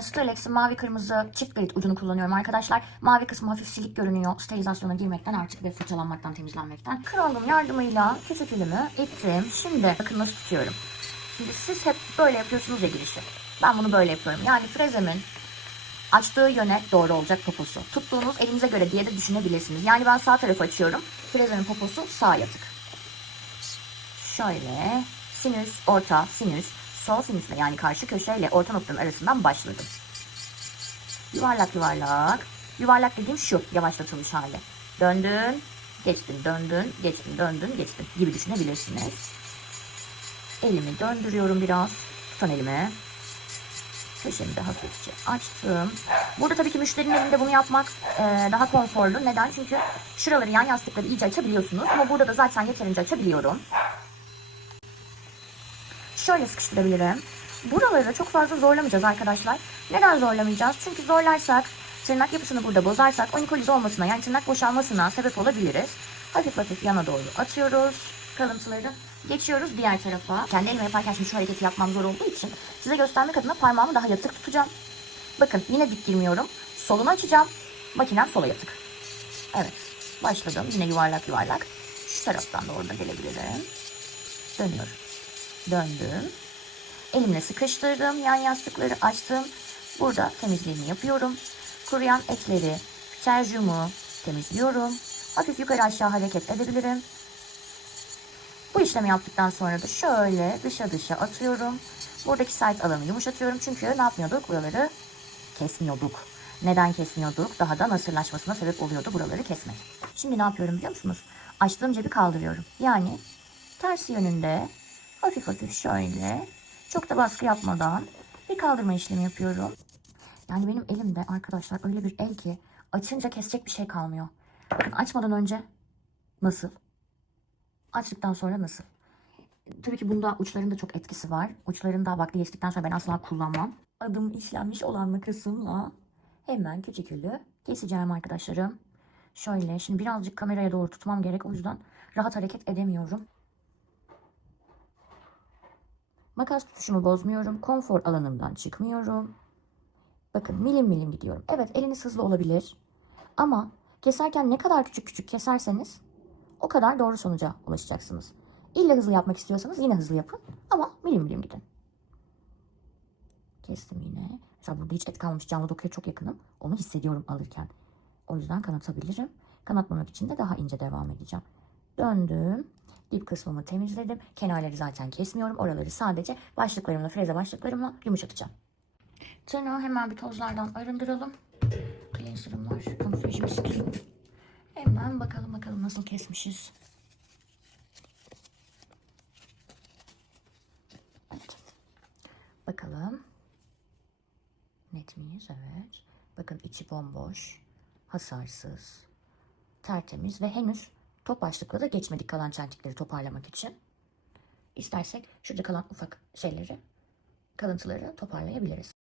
Strelex'in mavi kırmızı çift grit ucunu kullanıyorum arkadaşlar. Mavi kısmı hafif silik görünüyor. Sterilizasyona girmekten artık ve fırçalanmaktan, temizlenmekten. Kralım yardımıyla küçük ülümü ittim. Şimdi bakın nasıl tutuyorum. Şimdi siz hep böyle yapıyorsunuz ya girişi. Ben bunu böyle yapıyorum. Yani frezemin açtığı yöne doğru olacak poposu. Tuttuğunuz elinize göre diye de düşünebilirsiniz. Yani ben sağ tarafı açıyorum. Frezemin poposu sağ yatık. Şöyle sinüs, orta, sinüs, sol sinüsle yani karşı köşeyle orta noktanın arasından başladım. Yuvarlak yuvarlak. Yuvarlak dediğim şu yavaşlatılmış hali. Döndün, geçtin, döndün, geçtin, döndün, geçtin gibi düşünebilirsiniz. Elimi döndürüyorum biraz. Tutan elimi. Köşemi de hafifçe açtım. Burada tabii ki müşterinin elinde bunu yapmak e, daha konforlu. Neden? Çünkü şuraları yan yastıkları iyice açabiliyorsunuz. Ama burada da zaten yeterince açabiliyorum. Şöyle sıkıştırabilirim. Buraları çok fazla zorlamayacağız arkadaşlar. Neden zorlamayacağız? Çünkü zorlarsak, tırnak yapısını burada bozarsak onikolize olmasına yani tırnak boşalmasına sebep olabiliriz. Hafif hafif yana doğru atıyoruz kalıntıları. Geçiyoruz diğer tarafa. Kendi elime yaparken şimdi şu hareketi yapmam zor olduğu için size göstermek adına parmağımı daha yatık tutacağım. Bakın yine dik girmiyorum. Solunu açacağım. Makinem sola yatık. Evet. Başladım. Yine yuvarlak yuvarlak. Şu taraftan da gelebilirim. Dönüyorum. Döndüm. Elimle sıkıştırdım. Yan yastıkları açtım. Burada temizliğini yapıyorum. Kuruyan etleri, tercümu temizliyorum. Hafif yukarı aşağı hareket edebilirim. Bu işlemi yaptıktan sonra da şöyle dışa dışa atıyorum. Buradaki sert alanı yumuşatıyorum. Çünkü ne yapmıyorduk? Buraları kesmiyorduk. Neden kesmiyorduk? Daha da nasırlaşmasına sebep oluyordu buraları kesmek. Şimdi ne yapıyorum biliyor musunuz? Açtığım cebi kaldırıyorum. Yani ters yönünde hafif hafif şöyle çok da baskı yapmadan bir kaldırma işlemi yapıyorum. Yani benim elimde arkadaşlar öyle bir el ki açınca kesecek bir şey kalmıyor. Bakın açmadan önce nasıl? Açtıktan sonra nasıl? Tabii ki bunda uçların da çok etkisi var. Uçlarında bak geçtikten sonra ben asla kullanmam. Adım işlenmiş olan kısımla hemen küçükülü keseceğim arkadaşlarım. Şöyle şimdi birazcık kameraya doğru tutmam gerek. O yüzden rahat hareket edemiyorum. Makas tutuşumu bozmuyorum. Konfor alanımdan çıkmıyorum. Bakın milim milim gidiyorum. Evet eliniz hızlı olabilir. Ama keserken ne kadar küçük küçük keserseniz o kadar doğru sonuca ulaşacaksınız. İlle hızlı yapmak istiyorsanız yine hızlı yapın. Ama milim milim gidin. Kestim yine. Mesela burada hiç et kalmamış canlı dokuya çok yakınım. Onu hissediyorum alırken. O yüzden kanatabilirim. Kanatmamak için de daha ince devam edeceğim. Döndüm. Dip kısmımı temizledim. Kenarları zaten kesmiyorum. Oraları sadece başlıklarımla, freze başlıklarımla yumuşatacağım. Tırnağı hemen bir tozlardan arındıralım. Cleanser'ım var. Kamuflajımı sıkayım. Hemen bakalım bakalım nasıl kesmişiz. Evet. Bakalım. Net miyiz? Evet. Bakın içi bomboş. Hasarsız. Tertemiz ve henüz top başlıkla da geçmedik kalan çentikleri toparlamak için. İstersek şurada kalan ufak şeyleri, kalıntıları toparlayabiliriz.